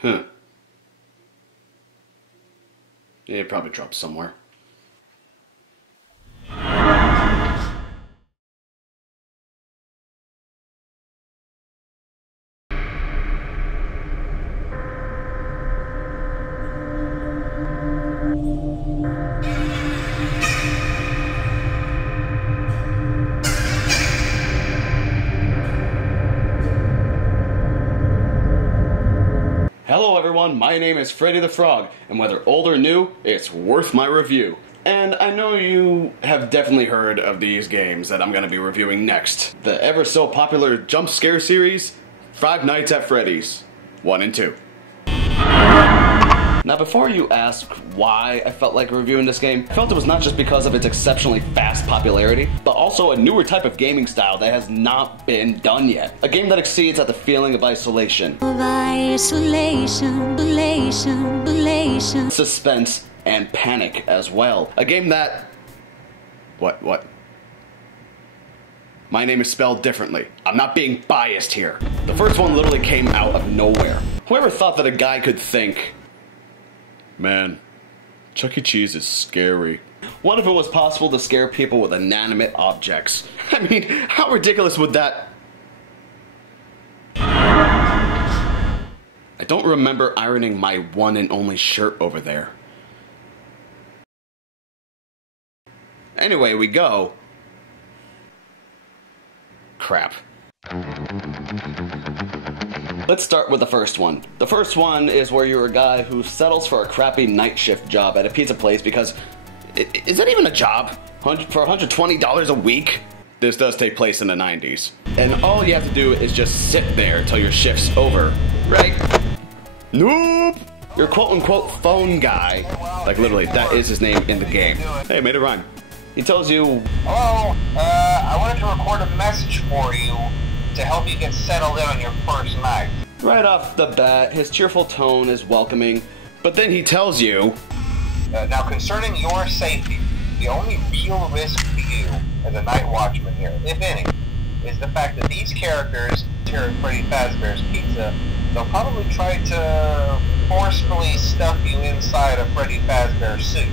Huh. Yeah, it probably dropped somewhere. Hello everyone, my name is Freddy the Frog, and whether old or new, it's worth my review. And I know you have definitely heard of these games that I'm going to be reviewing next. The ever so popular jump scare series, Five Nights at Freddy's 1 and 2. Now before you ask why I felt like reviewing this game, I felt it was not just because of its exceptionally fast popularity, but also a newer type of gaming style that has not been done yet. A game that exceeds at the feeling of isolation. Suspense and panic as well. A game that... What? My name is spelled differently. I'm not being biased here. The first one literally came out of nowhere. Whoever thought that a guy could think, man, Chuck E. Cheese is scary. What if it was possible to scare people with inanimate objects? I mean, how ridiculous would that... I don't remember ironing my one and only shirt over there. Anyway, we go. Crap. Let's start with the first one. The first one is where you're a guy who settles for a crappy night shift job at a pizza place because... Is that even a job? For $120 a week? This does take place in the 90s. And all you have to do is just sit there till your shift's over, right? Nope! Your quote-unquote phone guy, like literally, that is his name in the game. Hey, made it rhyme. He tells you, hello, I wanted to record a message for you to help you get settled in on your first night. Right off the bat, his cheerful tone is welcoming, but then he tells you, now concerning your safety, the only real risk to you as a night watchman here, if any, is the fact that these characters here at Freddy Fazbear's Pizza, they'll probably try to forcefully stuff you inside a Freddy Fazbear suit.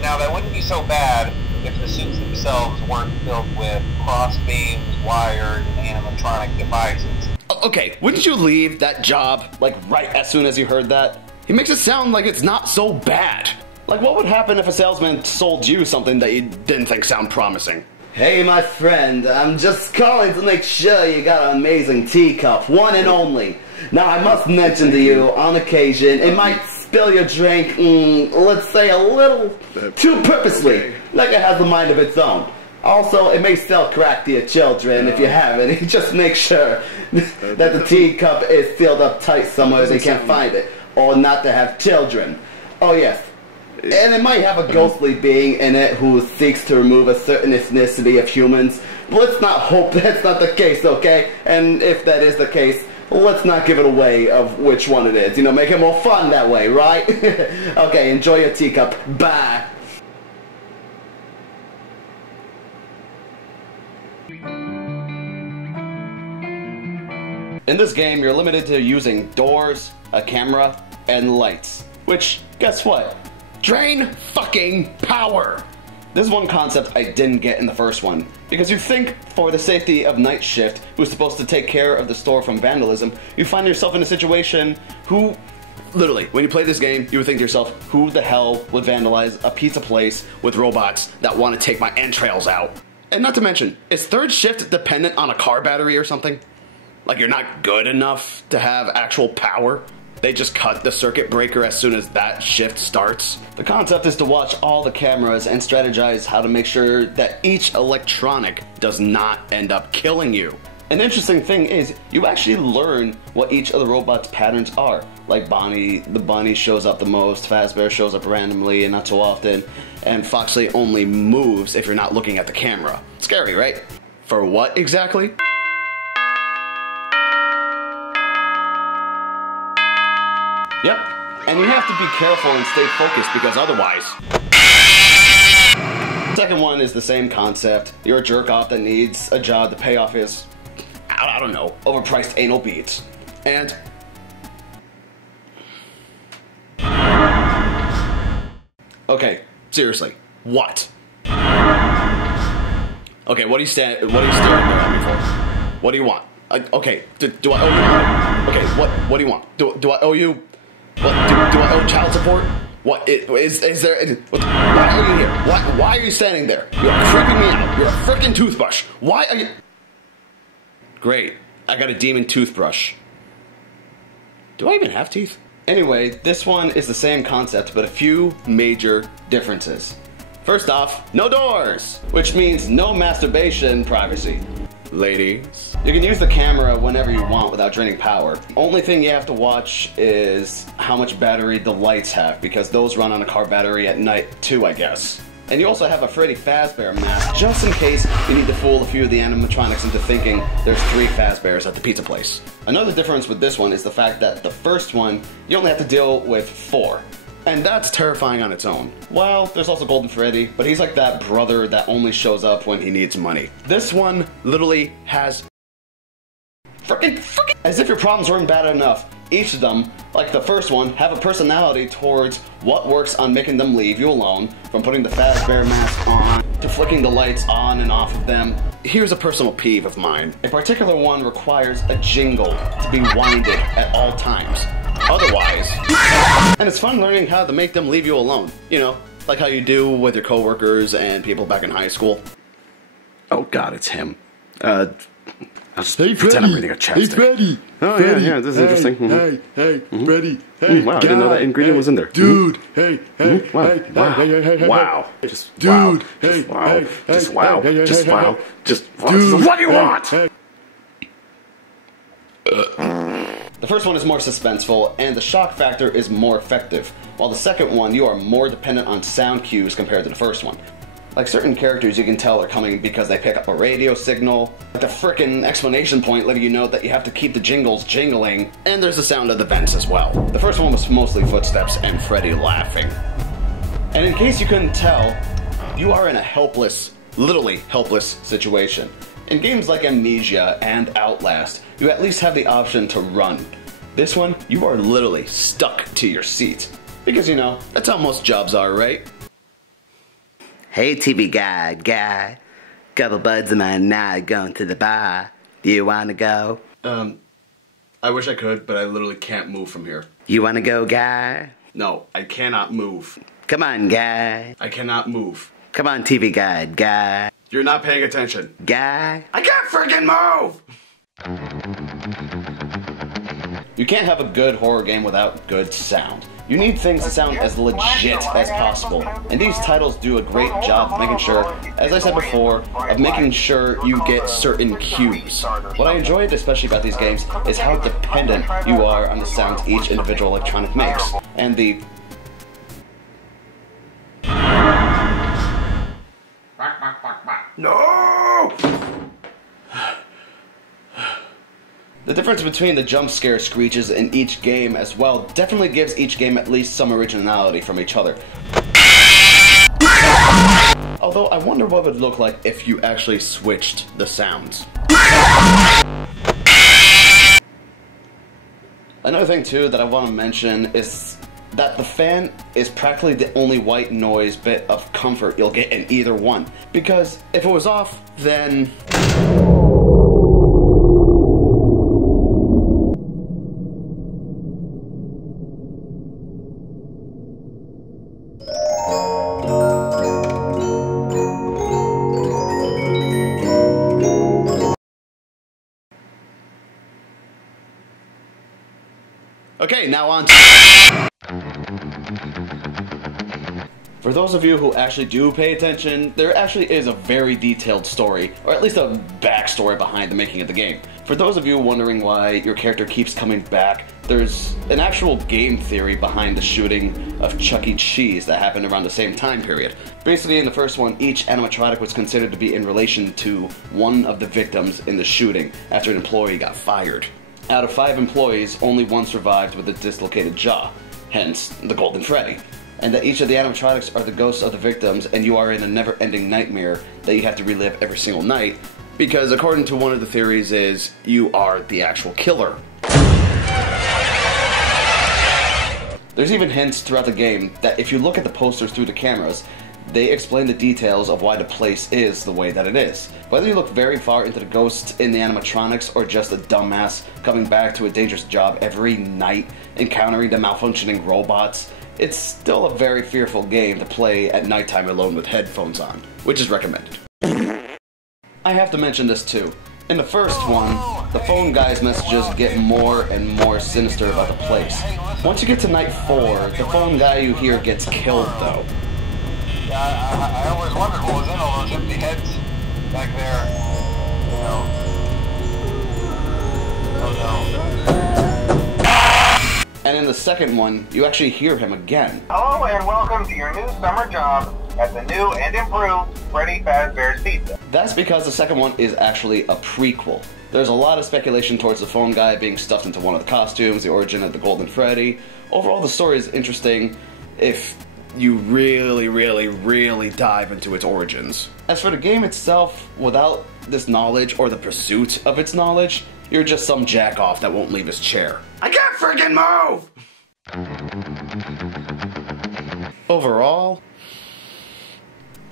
Now that wouldn't be so bad if the suits themselves weren't filled with cross beams, wires, and animatronic devices. Okay, wouldn't you leave that job, like, right as soon as you heard that? He makes it sound like it's not so bad. Like, what would happen if a salesman sold you something that you didn't think sound promising? Hey, my friend, I'm just calling to make sure you got an amazing teacup, one and only. Now, I must mention to you, on occasion, it might spill your drink, let's say a little too purposely, like it has a mind of its own. Also, it may sell crack to your children if you have it. Just make sure that the teacup is sealed up tight somewhere they can't find it, or not to have children. Oh yes, and it might have a ghostly being in it who seeks to remove a certain ethnicity of humans, but let's not hope that's not the case, okay? And if that is the case, let's not give it away of which one it is. You know, make it more fun that way, right? Okay, enjoy your teacup. Bye. In this game, you're limited to using doors, a camera, and lights. Which, guess what? Drain fucking power! This is one concept I didn't get in the first one, because you think for the safety of Night Shift, who's supposed to take care of the store from vandalism, you find yourself in a situation who, literally, when you play this game, you would think to yourself, who the hell would vandalize a pizza place with robots that want to take my entrails out? And not to mention, is third shift dependent on a car battery or something? Like you're not good enough to have actual power? They just cut the circuit breaker as soon as that shift starts. The concept is to watch all the cameras and strategize how to make sure that each electronic does not end up killing you. An interesting thing is, you actually learn what each of the robots' patterns are. Like Bonnie, the bunny shows up the most, Fazbear shows up randomly and not so often, and Foxley only moves if you're not looking at the camera. Scary, right? For what exactly? Yep, and you have to be careful and stay focused because otherwise... Second one is the same concept. You're a jerk off that needs a job. The payoff is, I don't know, overpriced anal beads. And okay, seriously, what? Okay, what are you staring there at me for? What do you want? Okay, do I owe you money? Okay, what do you want? Do I owe you? What do I owe child support? What is there? Why are you here? Why are you standing there? You're creeping me out. You're a freaking toothbrush. Why are you? Great, I got a demon toothbrush. Do I even have teeth? Anyway, this one is the same concept, but a few major differences. First off, no doors, which means no masturbation privacy. Ladies, you can use the camera whenever you want without draining power. Only thing you have to watch is how much battery the lights have, because those run on a car battery at night too, I guess. And you also have a Freddy Fazbear mask, just in case you need to fool a few of the animatronics into thinking there's 3 Fazbears at the pizza place. Another difference with this one is the fact that the first one, you only have to deal with 4. And that's terrifying on its own. Well, there's also Golden Freddy, but he's like that brother that only shows up when he needs money. This one literally has freaking as if your problems weren't bad enough. Each of them, like the first one, have a personality towards what works on making them leave you alone, from putting the Fazbear mask on, to flicking the lights on and off of them. Here's a personal peeve of mine. A particular one requires a jingle to be winded at all times. Otherwise, and it's fun learning how to make them leave you alone. You know, like how you do with your coworkers and people back in high school. Oh god, it's him. I'll just pretend I'm reading a chapstick. Hey, Freddie! Oh, Freddie, yeah, this is interesting. Hey, Freddie, hey, wow, I didn't know that ingredient was in there. Dude, hey, Wow. Just dude, wow. Just wow. Just wow. Dude, what do you want? The first one is more suspenseful, and the shock factor is more effective, while the second one, you are more dependent on sound cues compared to the first one. Like certain characters you can tell are coming because they pick up a radio signal, like the frickin' exclamation point letting you know that you have to keep the jingles jingling, and there's the sound of the vents as well. The first one was mostly footsteps and Freddy laughing. And in case you couldn't tell, you are in a helpless, literally helpless situation. In games like Amnesia and Outlast, you at least have the option to run. This one, you are literally stuck to your seat. Because, you know, that's how most jobs are, right? Hey TV guy, couple buds of mine and I going to the bar. Do you wanna go? I wish I could, but I literally can't move from here. You wanna go, guy? No, I cannot move. Come on, guy. I cannot move. Come on, TV guy. You're not paying attention. Guy? I can't freaking move! You can't have a good horror game without good sound. You need things to sound as legit as possible, and these titles do a great job of making sure, as I said before, of making sure you get certain cues. What I enjoyed especially about these games is how dependent you are on the sounds each individual electronic makes, and the No! The difference between the jump scare screeches in each game as well definitely gives each game at least some originality from each other. Although I wonder what it would look like if you actually switched the sounds. Another thing too that I want to mention is that the fan is practically the only white noise bit of comfort you'll get in either one. Because if it was off, then... Okay, now on to... For those of you who actually do pay attention, there actually is a very detailed story, or at least a backstory behind the making of the game. For those of you wondering why your character keeps coming back, there's an actual game theory behind the shooting of Chuck E. Cheese that happened around the same time period. Basically, in the first one, each animatronic was considered to be in relation to one of the victims in the shooting after an employee got fired. Out of 5 employees, only 1 survived with a dislocated jaw, hence the Golden Freddy. And that each of the animatronics are the ghosts of the victims, and you are in a never-ending nightmare that you have to relive every single night, because according to one of the theories is, you are the actual killer. There's even hints throughout the game that if you look at the posters through the cameras, they explain the details of why the place is the way that it is. Whether you look very far into the ghosts in the animatronics or just a dumbass coming back to a dangerous job every night, encountering the malfunctioning robots, it's still a very fearful game to play at nighttime alone with headphones on, which is recommended. I have to mention this too. In the first one, the phone guy's messages get more and more sinister about the place. Once you get to night 4, the phone guy you hear gets killed though. Yeah, I always wondered what was in all those empty heads back there. You know. Oh no. And in the second one, you actually hear him again. Hello and welcome to your new summer job at the new and improved Freddy Fazbear's Pizza. That's because the second one is actually a prequel. There's a lot of speculation towards the phone guy being stuffed into one of the costumes, the origin of the Golden Freddy. Overall, the story is interesting if you really dive into its origins. As for the game itself, without this knowledge or the pursuit of its knowledge, you're just some jack-off that won't leave his chair. I can't freaking move! Overall,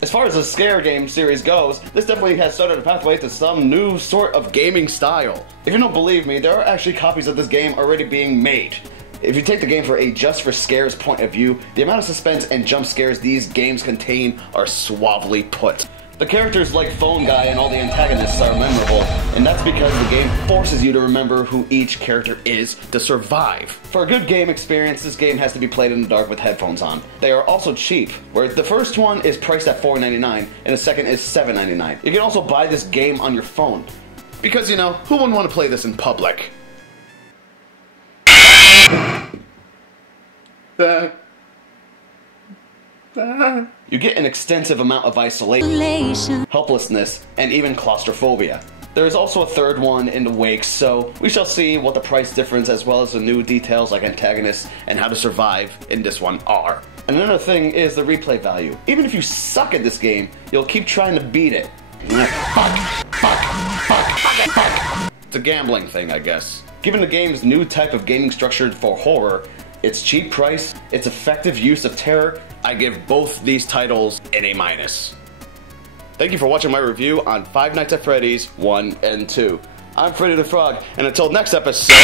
as far as the scare game series goes, this definitely has started a pathway to some new sort of gaming style. If you don't believe me, there are actually copies of this game already being made. If you take the game for a just for scares point of view, the amount of suspense and jump scares these games contain are suavely put. The characters like Phone Guy and all the antagonists are memorable, and that's because the game forces you to remember who each character is to survive. For a good game experience, this game has to be played in the dark with headphones on. They are also cheap, where the first one is priced at $4.99 and the second is $7.99. You can also buy this game on your phone, because you know, who wouldn't want to play this in public? You get an extensive amount of isolation, helplessness, and even claustrophobia. There is also a third one in the wake, so we shall see what the price difference as well as the new details like antagonists and how to survive in this one are. And another thing is the replay value. Even if you suck at this game, you'll keep trying to beat it. Fuck. It's a gambling thing, I guess. Given the game's new type of gaming structure for horror, its cheap price, its effective use of terror, I give both these titles an A-. Thank you for watching my review on Five Nights at Freddy's 1 and 2. I'm Freddy the Frog, and until next episode,